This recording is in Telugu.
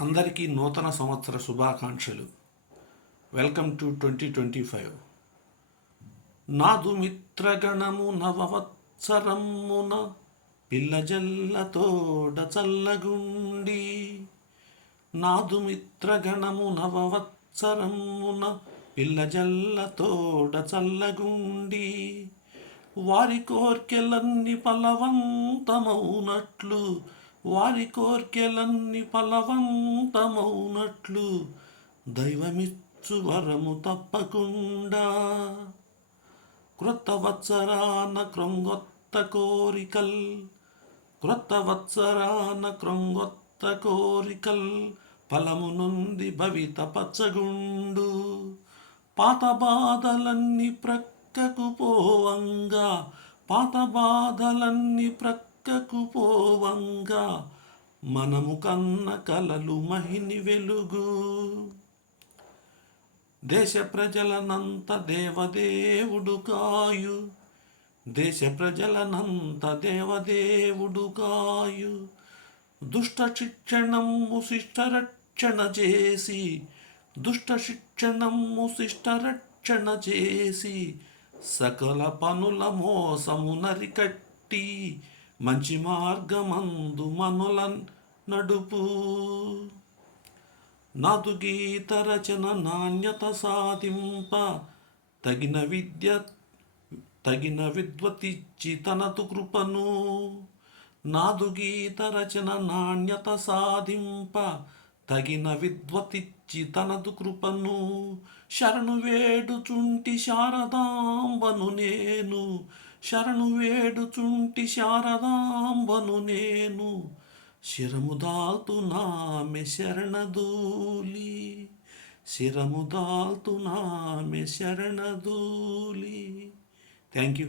అందరికీ నూతన సంవత్సర శుభాకాంక్షలు. Welcome to twenty twenty five. నాదు మిత్రగణము నవవత్సరమున పిల్లజల్లతోడ చల్లగుండి నాదు మిత్రగణము నవవత్సరమున పిల్లజల్లతోడ చల్లగుండి వారి కోర్కెలన్నీ ఫలవంతమవునట్లు వారి కోర్కెలన్నీ ఫలవంతమౌనట్లు దైవమిచ్చు వరము తప్పకుండా. క్రొత్త వత్సరాన క్రొంగొత్త కోరికల్ క్రొత్త వత్సరాన క్రొంగొత్త కోరికల్ ఫలము నుండి భవిత పచ్చగుండు. పాత బాధలన్నీ ప్రక్కకు పోవంగా పాత బాధలన్నీ పక్కకు పోవంగా మనము కన్న కలలు మహిని వెలుగు. దేశ ప్రజలనంత దేవదేవుడు కాయు. దేశ ప్రజలనంత దేవదేవుడు కాయు. దుష్ట శిక్షణము శిష్టరక్షణ చేసి దుష్ట శిక్షణము శిష్టరక్షణ చేసి సకల పనుల మోసము నరికట్టి మంచి మార్గమందు మనుల నడుపు. నాదు గీత రచన నాణ్యత సాధింప తగిన విద్య తగిన విద్వతిచ్చి తనదు కృపను. నాదు గీత రచన నాణ్యత సాధింప తగిన విద్వతిచ్చి తనదు కృపను. శరణు వేడుచుంటి శారదాంబను నేను శరణు వేడుచుంటి శారదాంబను నేను. శిరము దాల్తునామె శరణదూలి శిరము దాల్తునామె శరణదూలి థ్యాంక్ యూ